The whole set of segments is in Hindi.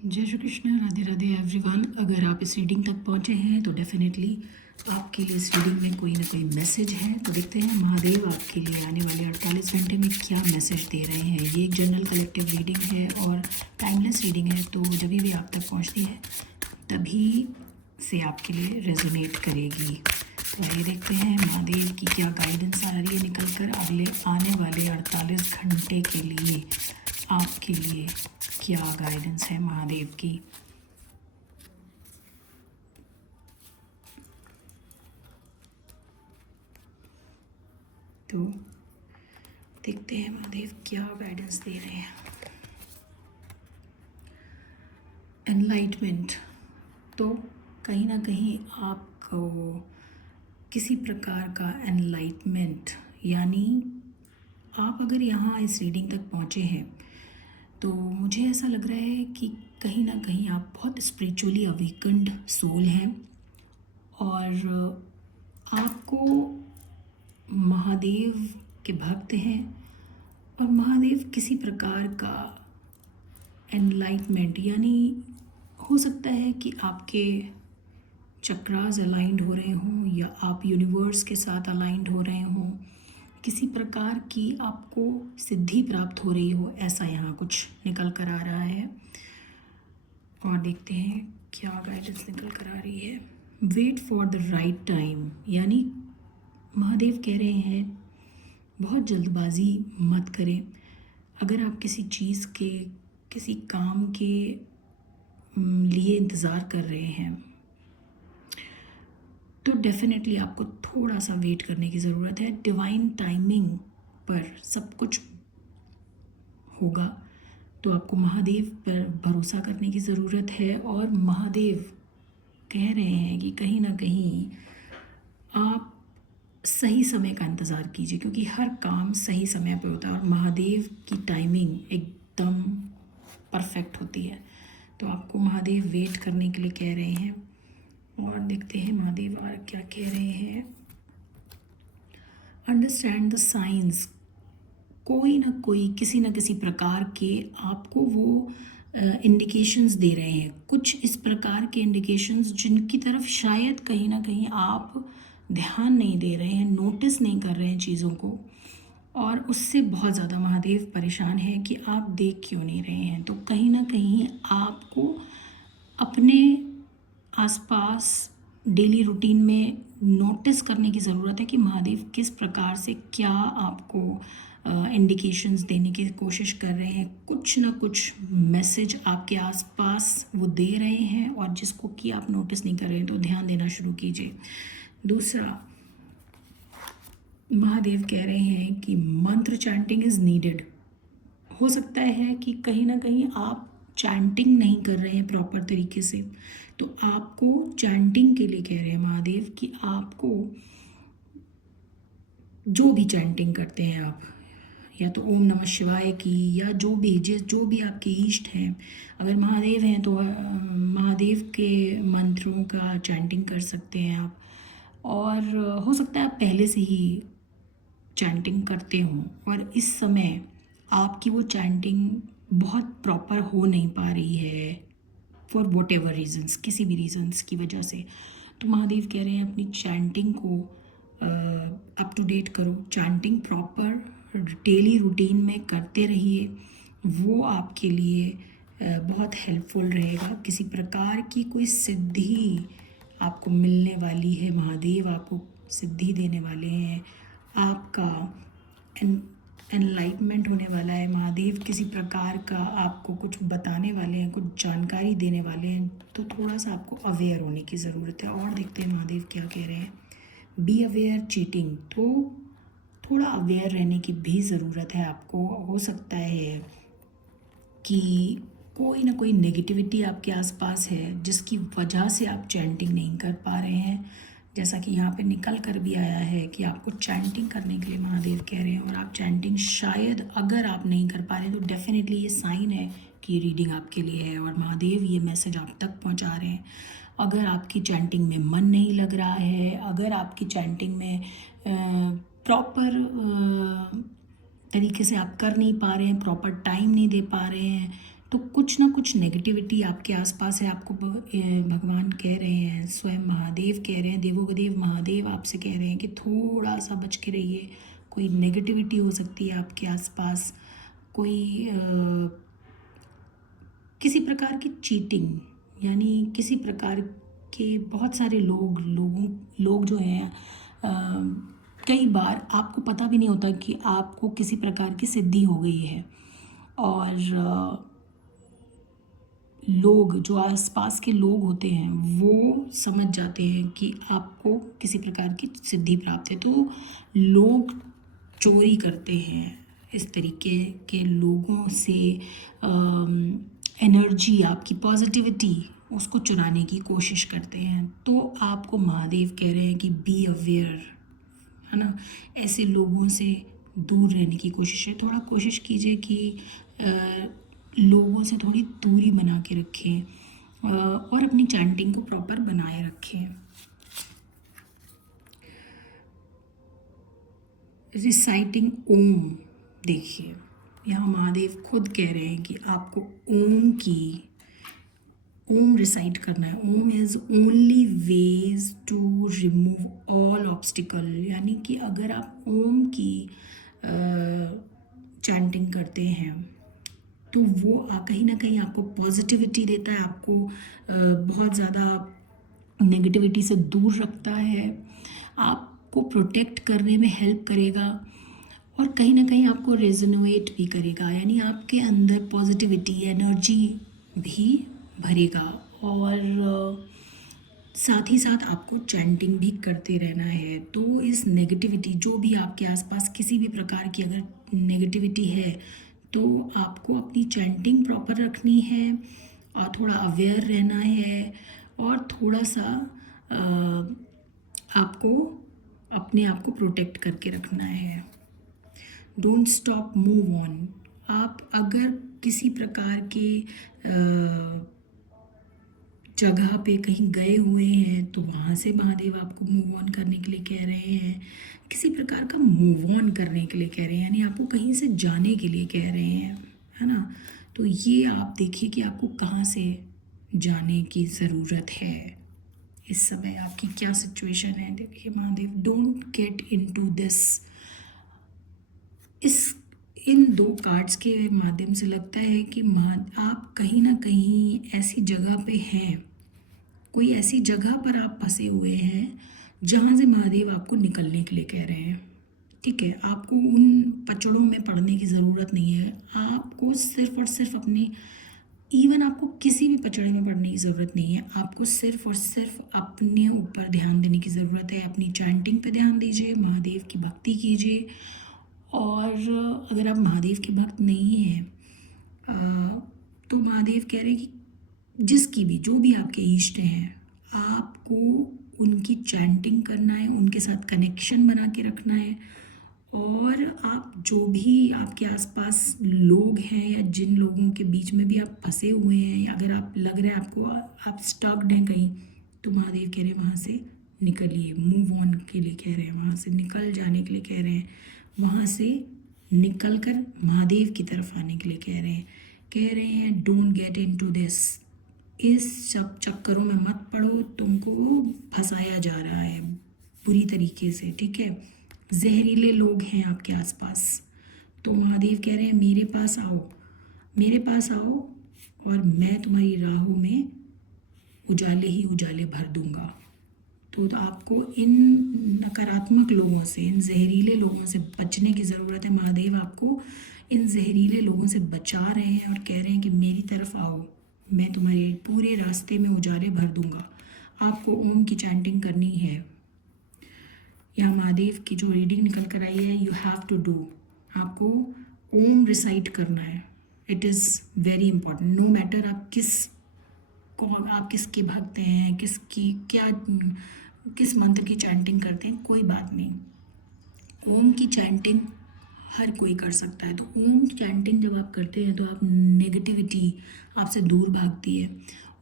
जय श्री कृष्ण, राधे राधे एवरीवन। अगर आप इस रीडिंग तक पहुँचे हैं तो डेफिनेटली आपके लिए इस रीडिंग में कोई ना कोई मैसेज है। तो देखते हैं महादेव आपके लिए आने वाले 48 घंटे में क्या मैसेज दे रहे हैं। ये एक जनरल कलेक्टिव रीडिंग है और टाइमलेस रीडिंग है, तो जब भी आप तक पहुँचती है तभी से आपके लिए रेजोनेट करेगी। तो आइए देखते हैं महादेव की क्या गाइडेंस आ रही है निकल कर अगले आने वाले 48 घंटे के लिए। आपके लिए क्या गाइडेंस है महादेव की। तो देखते हैं महादेव क्या गाइडेंस दे रहे हैं। एनलाइटमेंट, तो कहीं ना कहीं आपको किसी प्रकार का एनलाइटमेंट, यानी आप अगर यहाँ इस रीडिंग तक पहुँचे हैं तो मुझे ऐसा लग रहा है कि कहीं ना कहीं आप बहुत स्पिरिचुअली अवेकन्ड सोल हैं और आपको महादेव के भक्त हैं और महादेव किसी प्रकार का एनलाइटमेंट, यानी हो सकता है कि आपके चक्रास अलाइंड हो रहे हों या आप यूनिवर्स के साथ अलाइंड हो रहे हों, किसी प्रकार की आपको सिद्धि प्राप्त हो रही हो, ऐसा यहाँ कुछ निकल कर आ रहा है। और देखते हैं क्या गाइडेंस निकल कर आ रही है। Wait for the right time, यानी महादेव कह रहे हैं बहुत जल्दबाजी मत करें। अगर आप किसी चीज़ के, किसी काम के लिए इंतज़ार कर रहे हैं तो डेफिनेटली आपको थोड़ा सा वेट करने की ज़रूरत है। डिवाइन टाइमिंग पर सब कुछ होगा, तो आपको महादेव पर भरोसा करने की ज़रूरत है। और महादेव कह रहे हैं कि कहीं ना कहीं आप सही समय का इंतज़ार कीजिए, क्योंकि हर काम सही समय पे होता है और महादेव की टाइमिंग एकदम परफेक्ट होती है। तो आपको महादेव वेट करने के लिए कह रहे हैं। और देखते हैं महादेव और क्या कह रहे हैं। अंडरस्टैंड द साइंस, कोई ना कोई किसी न किसी प्रकार के आपको वो इंडिकेशंस दे रहे हैं, कुछ इस प्रकार के इंडिकेशंस जिनकी तरफ शायद कहीं ना कहीं आप ध्यान नहीं दे रहे हैं, नोटिस नहीं कर रहे हैं चीज़ों को, और उससे बहुत ज़्यादा महादेव परेशान है कि आप देख क्यों नहीं रहे हैं। तो कहीं ना कहीं आपको अपने आसपास डेली रूटीन में नोटिस करने की ज़रूरत है कि महादेव किस प्रकार से क्या आपको इंडिकेशंस देने की कोशिश कर रहे हैं। कुछ ना कुछ मैसेज आपके आसपास वो दे रहे हैं और जिसको कि आप नोटिस नहीं कर रहे हैं, तो ध्यान देना शुरू कीजिए। दूसरा, महादेव कह रहे हैं कि मंत्र चैंटिंग इज़ नीडेड। हो सकता है कि कहीं ना कहीं आप चैंटिंग नहीं कर रहे हैं प्रॉपर तरीके से, तो आपको चैंटिंग के लिए कह रहे हैं महादेव कि आपको जो भी चैंटिंग करते हैं आप, या तो ओम नमः शिवाय की, या जो भी आपके इष्ट हैं, अगर महादेव हैं तो महादेव के मंत्रों का चैंटिंग कर सकते हैं आप। और हो सकता है आप पहले से ही चैंटिंग करते हों और इस समय आपकी वो चैंटिंग बहुत प्रॉपर हो नहीं पा रही है फॉर वॉट एवर रीजन्स, किसी भी रीजन्स की वजह से। तो महादेव कह रहे हैं अपनी चैंटिंग को अप टू डेट करो, चैंटिंग प्रॉपर डेली रूटीन में करते रहिए, वो आपके लिए बहुत हेल्पफुल रहेगा। किसी प्रकार की कोई सिद्धि आपको मिलने वाली है, महादेव आपको सिद्धि देने वाले हैं, आपका एनलाइटमेंट होने वाला है, महादेव किसी प्रकार का आपको कुछ बताने वाले हैं, कुछ जानकारी देने वाले हैं। तो थोड़ा सा आपको अवेयर होने की ज़रूरत है। और देखते हैं महादेव क्या कह रहे हैं। बी अवेयर चीटिंग, तो थोड़ा अवेयर रहने की भी ज़रूरत है आपको। हो सकता है कि कोई ना कोई नेगेटिविटी आपके आसपास है जिसकी वजह से आप चैंटिंग नहीं कर पा रहे हैं, जैसा कि यहाँ पे निकल कर भी आया है कि आपको चैंटिंग करने के लिए महादेव कह रहे हैं। और आप चैंटिंग शायद अगर आप नहीं कर पा रहे तो डेफिनेटली ये साइन है कि रीडिंग आपके लिए है और महादेव ये मैसेज आप तक पहुँचा रहे हैं। अगर आपकी चैंटिंग में मन नहीं लग रहा है, अगर आपकी चैंटिंग में प्रॉपर तरीके से आप कर नहीं पा रहे हैं, प्रॉपर टाइम नहीं दे पा रहे हैं, तो कुछ ना कुछ नेगेटिविटी आपके आसपास है। आपको भगवान कह रहे हैं, स्वयं महादेव कह रहे हैं, देवों महादेव आपसे कह रहे हैं कि थोड़ा सा बच के रहिए। कोई नेगेटिविटी हो सकती है आपके आसपास, कोई किसी प्रकार की चीटिंग, यानी किसी प्रकार के बहुत सारे लोग जो हैं, कई बार आपको पता भी नहीं होता कि आपको किसी प्रकार की सिद्धि हो गई है, और लोग जो आसपास के लोग होते हैं वो समझ जाते हैं कि आपको किसी प्रकार की सिद्धि प्राप्त है, तो लोग चोरी करते हैं इस तरीके के लोगों से एनर्जी, आपकी पॉजिटिविटी, उसको चुराने की कोशिश करते हैं। तो आपको महादेव कह रहे हैं कि बी अवेयर, है ना। ऐसे लोगों से दूर रहने की कोशिश है। थोड़ा कोशिश कीजिए कि लोगों से थोड़ी दूरी बना के रखें, और अपनी चैंटिंग को प्रॉपर बनाए रखें। रिसाइटिंग ओम, देखिए यहाँ महादेव खुद कह रहे हैं कि आपको ओम रिसाइट करना है। Om is only ways to remove all obstacle, यानी कि अगर आप ओम की चैंटिंग करते हैं तो वो कहीं ना कहीं आपको पॉजिटिविटी देता है, आपको बहुत ज़्यादा नेगेटिविटी से दूर रखता है, आपको प्रोटेक्ट करने में हेल्प करेगा, और कहीं ना कहीं आपको रेजोनेट भी करेगा, यानी आपके अंदर पॉजिटिविटी एनर्जी भी भरेगा। और साथ ही साथ आपको चैंटिंग भी करते रहना है। तो इस नेगेटिविटी, जो भी आपके आसपास किसी भी प्रकार की अगर नेगेटिविटी है, तो आपको अपनी चैंटिंग प्रॉपर रखनी है, और थोड़ा अवेयर रहना है, और थोड़ा सा आपको अपने आप को प्रोटेक्ट करके रखना है। Don't stop, move on. आप अगर किसी प्रकार के जगह पे कहीं गए हुए हैं तो वहाँ से महादेव आपको मूव ऑन करने के लिए कह रहे हैं, किसी प्रकार का मूव ऑन करने के लिए कह रहे हैं, यानी आपको कहीं से जाने के लिए कह रहे हैं, है ना। तो ये आप देखिए कि आपको कहाँ से जाने की ज़रूरत है, इस समय आपकी क्या सिचुएशन है। देखिए Mahadev, don't get into this. इन दो कार्ड्स के माध्यम से लगता है कि आप कहीं ना कहीं ऐसी जगह पे हैं, कोई ऐसी जगह पर आप फंसे हुए हैं जहाँ से महादेव आपको निकलने के लिए कह रहे हैं। ठीक है, आपको उन पचड़ों में पड़ने की ज़रूरत नहीं है। आपको सिर्फ और सिर्फ आपको किसी भी पचड़े में पड़ने की ज़रूरत नहीं है। आपको सिर्फ और सिर्फ अपने ऊपर ध्यान देने की ज़रूरत है। अपनी चैंटिंग पे ध्यान दीजिए, महादेव की भक्ति कीजिए। और अगर आप महादेव के भक्त नहीं हैं, तो महादेव कह रहे हैं कि जिसकी भी, जो भी आपके इष्ट हैं, आपको उनकी चैंटिंग करना है, उनके साथ कनेक्शन बना के रखना है। और आप जो भी आपके आसपास लोग हैं, या जिन लोगों के बीच में भी आप फंसे हुए हैं, या अगर आप लग रहा है आपको आप स्टक्ड हैं कहीं, तो महादेव कह रहे हैं वहाँ से निकलिए, मूव ऑन के लिए कह रहे हैं, वहाँ से निकल जाने के लिए कह रहे हैं, वहाँ से निकल कर महादेव की तरफ आने के लिए कह रहे हैं डोंट गेट इनटू दिस। इस सब चक्करों में मत पड़ो, तुमको फंसाया जा रहा है बुरी तरीके से। ठीक है, जहरीले लोग हैं आपके आसपास, तो महादेव कह रहे हैं मेरे पास आओ, मेरे पास आओ, और मैं तुम्हारी राहों में उजाले ही उजाले भर दूंगा। तो आपको इन नकारात्मक लोगों से, इन जहरीले लोगों से बचने की ज़रूरत है। महादेव आपको इन जहरीले लोगों से बचा रहे हैं और कह रहे हैं कि मेरी तरफ आओ, मैं तुम्हारे पूरे रास्ते में उजाले भर दूंगा। आपको ओम की चैंटिंग करनी है। यहाँ महादेव की जो रीडिंग निकल कर आई है, यू हैव टू डू, आपको ओम रिसाइट करना है। It is very important. No matter आप किसके भक्त हैं, किस मंत्र की चैंटिंग करते हैं, कोई बात नहीं। ओम की चैंटिंग हर कोई कर सकता है। तो ओम चैंटिंग जब आप करते हैं तो आप नेगेटिविटी आपसे दूर भागती है,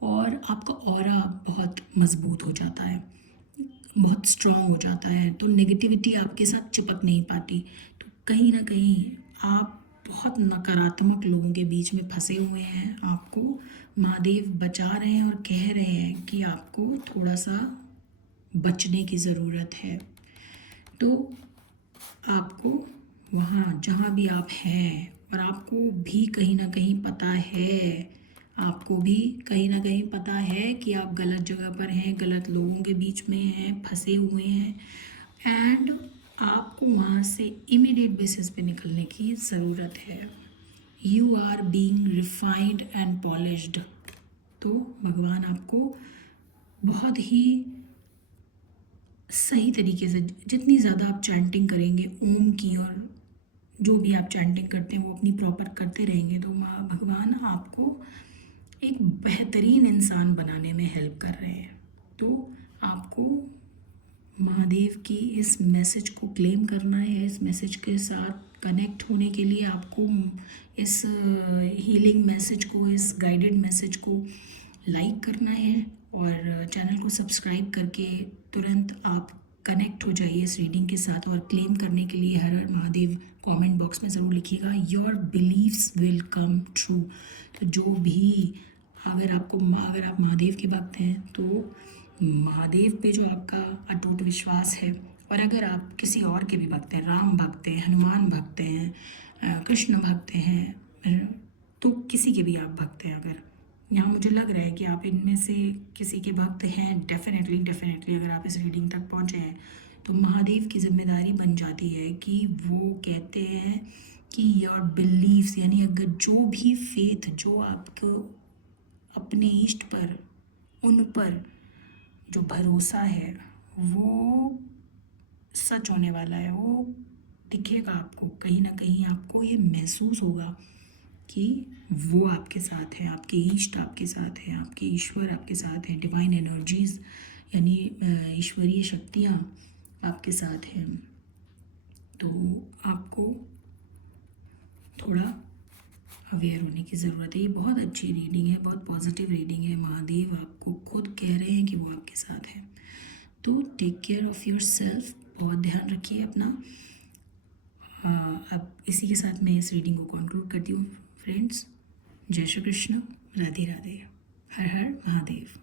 और आपका ऑरा बहुत मजबूत हो जाता है, बहुत स्ट्रांग हो जाता है। तो नेगेटिविटी आपके साथ चिपक नहीं पाती। तो कहीं ना कहीं आप बहुत नकारात्मक लोगों के बीच में फंसे हुए हैं, आपको महादेव बचा रहे हैं और कह रहे हैं कि आपको थोड़ा सा बचने की ज़रूरत है। तो आपको वहाँ जहाँ भी आप हैं, और आपको भी कहीं ना कहीं पता है, आपको भी कहीं ना कहीं पता है कि आप गलत जगह पर हैं, गलत लोगों के बीच में हैं, फंसे हुए हैं, एंड आपको वहाँ से इमीडिएट बेसिस पे निकलने की ज़रूरत है। You are being refined and polished. तो भगवान आपको बहुत ही सही तरीके से, जितनी ज़्यादा आप चैंटिंग करेंगे ओम की, और जो भी आप चैंटिंग करते हैं वो अपनी प्रॉपर करते रहेंगे, तो माँ भगवान आपको एक बेहतरीन इंसान बनाने में हेल्प कर रहे हैं। तो आपको महादेव की इस मैसेज को क्लेम करना है, इस मैसेज के साथ कनेक्ट होने के लिए आपको इस हीलिंग मैसेज को, इस गाइडेड मैसेज को लाइक करना है, और चैनल को सब्सक्राइब करके तुरंत आप कनेक्ट हो जाइए इस रीडिंग के साथ। और क्लेम करने के लिए हर हर महादेव कमेंट बॉक्स में ज़रूर लिखिएगा, your believes will come true. तो जो भी, अगर आप महादेव के भक्त हैं तो महादेव पे जो आपका अटूट विश्वास है, और अगर आप किसी और के भी भक्त हैं, राम भक्त हैं, हनुमान भक्त हैं, कृष्ण भक्त हैं, तो किसी के भी आप भक्त हैं, अगर यहाँ मुझे लग रहा है कि आप इनमें से किसी के भक्त हैं, डेफिनेटली अगर आप इस रीडिंग तक पहुँचे हैं तो महादेव की जिम्मेदारी बन जाती है कि वो कहते हैं कि योर बिलीव्स, यानी अगर जो भी फेथ जो आपको अपने इष्ट पर, उन पर जो भरोसा है वो सच होने वाला है, वो दिखेगा आपको, कहीं ना कहीं आपको ये महसूस होगा कि वो आपके साथ है, आपके इष्ट आपके साथ हैं, आपके ईश्वर आपके साथ हैं, डिवाइन एनर्जीज यानी ईश्वरीय शक्तियाँ आपके साथ हैं। तो आपको थोड़ा अवेयर होने की ज़रूरत है। ये बहुत अच्छी रीडिंग है, बहुत पॉजिटिव रीडिंग है। महादेव आपको खुद कह रहे हैं कि वो आपके साथ है। तो take care of yourself, बहुत ध्यान रखिए अपना। अब इसी के साथ मैं इस रीडिंग को कंक्लूड करती हूँ फ्रेंड्स। जय श्री कृष्ण, राधे राधे, हर हर महादेव।